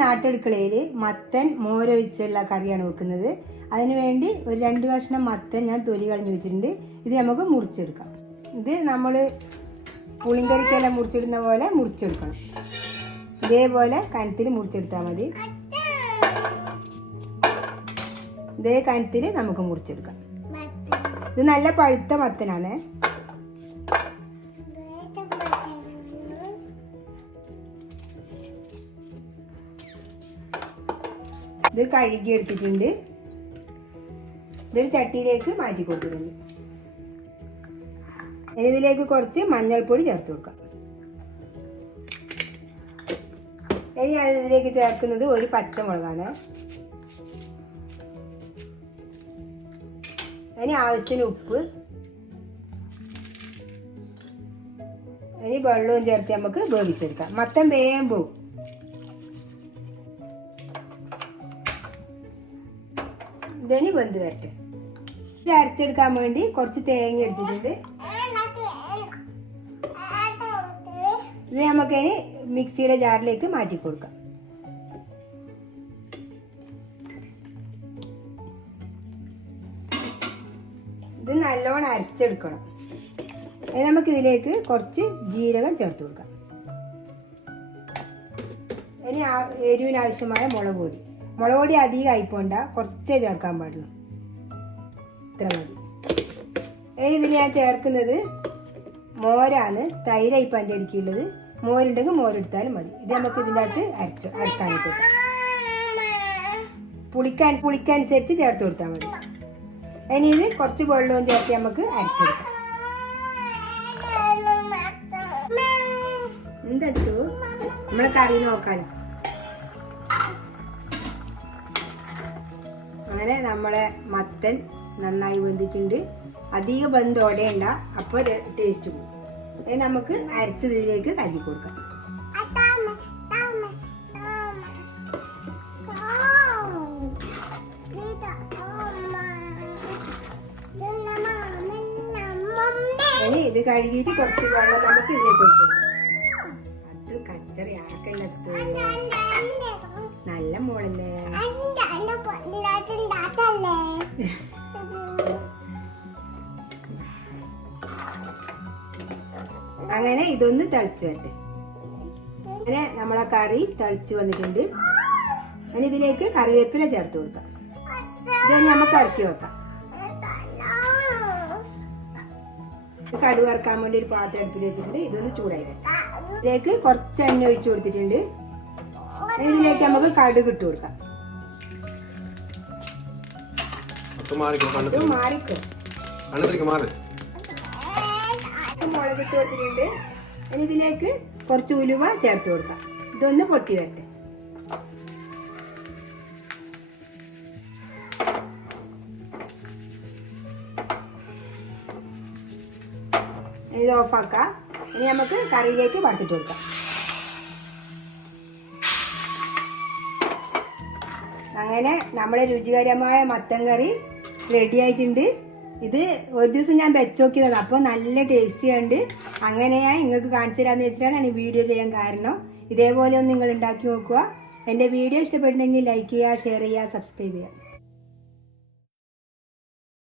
നാട്ടടുക്കളയിൽ മത്തൻ മോരൊഴിച്ചുള്ള കറിയാണ് വെക്കുന്നത്. അതിനുവേണ്ടി ഒരു രണ്ട് കഷ്ണം മത്തൻ ഞാൻ തൊലി കളഞ്ഞു വെച്ചിട്ടുണ്ട്. ഇത് നമുക്ക് മുറിച്ചെടുക്കാം. ഇത് നമ്മൾ പുളിങ്കറിക്കെല്ലാം മുറിച്ചിടുന്ന പോലെ മുറിച്ചെടുക്കണം. ഇതേപോലെ കനത്തിൽ മുറിച്ചെടുത്താൽ മതി. ഇതേ കനത്തിൽ നമുക്ക് മുറിച്ചെടുക്കാം. ഇത് നല്ല പഴുത്ത മത്തനാണ്. ഇത് കഴുകി എടുത്തിട്ടുണ്ട്. ഇതൊരു ചട്ടിയിലേക്ക് മാറ്റി കൊടുത്തിട്ടുണ്ട്. ഇനി ഇതിലേക്ക് കുറച്ച് മഞ്ഞൾപ്പൊടി ചേർത്ത് കൊടുക്കാം. ഇനി ഞാൻ ഇതിലേക്ക് ചേർക്കുന്നത് ഒരു പച്ചമുളകാണ്. ഇനി ആവശ്യത്തിന് ഉപ്പ്. ഇനി വെള്ളവും ചേർത്ത് നമുക്ക് വേവിച്ചെടുക്കാം. മത്തം വേഗം ഇതിന് വെന്ത് വരട്ടെ. ഇത് അരച്ചെടുക്കാൻ വേണ്ടി കുറച്ച് തേങ്ങ എടുത്തിട്ടുണ്ട്. ഇത് നമുക്കിനി മിക്സിയുടെ ജാറിലേക്ക് മാറ്റി കൊടുക്കാം. ഇത് നല്ലോണം അരച്ചെടുക്കണം. നമുക്ക് ഇതിലേക്ക് കുറച്ച് ജീരകം ചേർത്ത് കൊടുക്കാം. ഇനി എരിവിനാവശ്യമായ മുളക് പൊടി. മുളക് പൊടി അധികം ആയിപ്പോണ്ട. കുറച്ചേ ചേർക്കാൻ പാടുള്ളൂ. ഇത്ര മതി. ഇതിൽ ഞാൻ ചേർക്കുന്നത് മോരാണ്. തൈരായിപ്പം എന്റെ അടിക്കുള്ളത്. മോരുണ്ടെങ്കിൽ മോരെടുത്താലും മതി. ഇത് നമുക്ക് ഇതിന്റെ അകത്ത് അരച്ചു വെക്കാം. പുളിക്കാൻ പുളിക്കനുസരിച്ച് ചേർത്ത് കൊടുത്താൽ മതി. ഇനി ഇത് കുറച്ച് വെള്ളവും ചേർത്ത് നമുക്ക് അരച്ചെടുക്കാം. എന്തെത്തു നമ്മൾ കറി നോക്കാലോ അങ്ങനെ നമ്മളെ മത്തൻ നന്നായി വെന്തിട്ടുണ്ട്. അധികം ബന്ധം ഉണ്ട അപ്പോൾ ടേസ്റ്റ് പോകും ഇനി നമുക്ക് അരച്ചതിലേക്ക് കല്ലി കൊടുക്കാം. ഇത് കഴുകിയിട്ട് കുറച്ച് വെള്ളം നമുക്ക് ഇതിലേക്ക് വെച്ചു അത് കച്ചറി ആക്കല്ലത്തു നല്ല മോളല്ലേ? അങ്ങനെ ഇതൊന്ന് തളിച്ചു വരട്ടെ. അങ്ങനെ നമ്മളെ കറി തളിച്ചു വന്നിട്ടുണ്ട്. ഇനി ഇതിലേക്ക് കറിവേപ്പില ചേർത്ത് കൊടുക്കാം. ഇത് നമുക്ക് ഇറക്കി വെക്കാം. കടു വറക്കാൻ വേണ്ടി ഒരു പാത്രം അടുപ്പിൽ വെച്ചിട്ടുണ്ട്. ഇതൊന്ന് ചൂടായി. ഇതിലേക്ക് കുറച്ച് എണ്ണ ഒഴിച്ചു കൊടുത്തിട്ടുണ്ട്. ഇതിലേക്ക് നമുക്ക് കടുക് ഇട്ട് കൊടുക്കാം. മാറിക്കോ കണ്ണത്തിൽ മാറിക്കും. കണ്ണത്തിലേക്ക് മാറി. മുളക് ഇട്ട് കൊടുത്തിട്ടുണ്ട്. ഇനി ഇതിലേക്ക് കുറച്ച് ഉലുവ ചേർത്ത് കൊടുക്കാം. ഇതൊന്ന് പൊട്ടി വരട്ടെ. ഇത് ഓഫാക്കാം ഇനി നമുക്ക് കറിയിലേക്ക് വറുത്തിട്ട് കൊടുക്കാം. അങ്ങനെ നമ്മുടെ രുചികരമായ മത്തൻ കറി റെഡി ആയിട്ടുണ്ട് ഇത് ഒരു ദിവസം ഞാൻ വെച്ച് നോക്കിയതാണ്. അപ്പോൾ നല്ല ടേസ്റ്റി ഉണ്ട് അങ്ങനെ ഞാൻ നിങ്ങൾക്ക് കാണിച്ചു തരാമെന്ന് വെച്ചിട്ടാണ് ഞാൻ വീഡിയോ ചെയ്യാൻ കാരണം. ഇതേപോലെ ഒന്ന് നിങ്ങൾ ഉണ്ടാക്കി നോക്കുക. എന്റെ വീഡിയോ ഇഷ്ടപ്പെട്ടുണ്ടെങ്കിൽ ലൈക്ക് ചെയ്യുക ഷെയർ ചെയ്യുക സബ്സ്ക്രൈബ് ചെയ്യുക.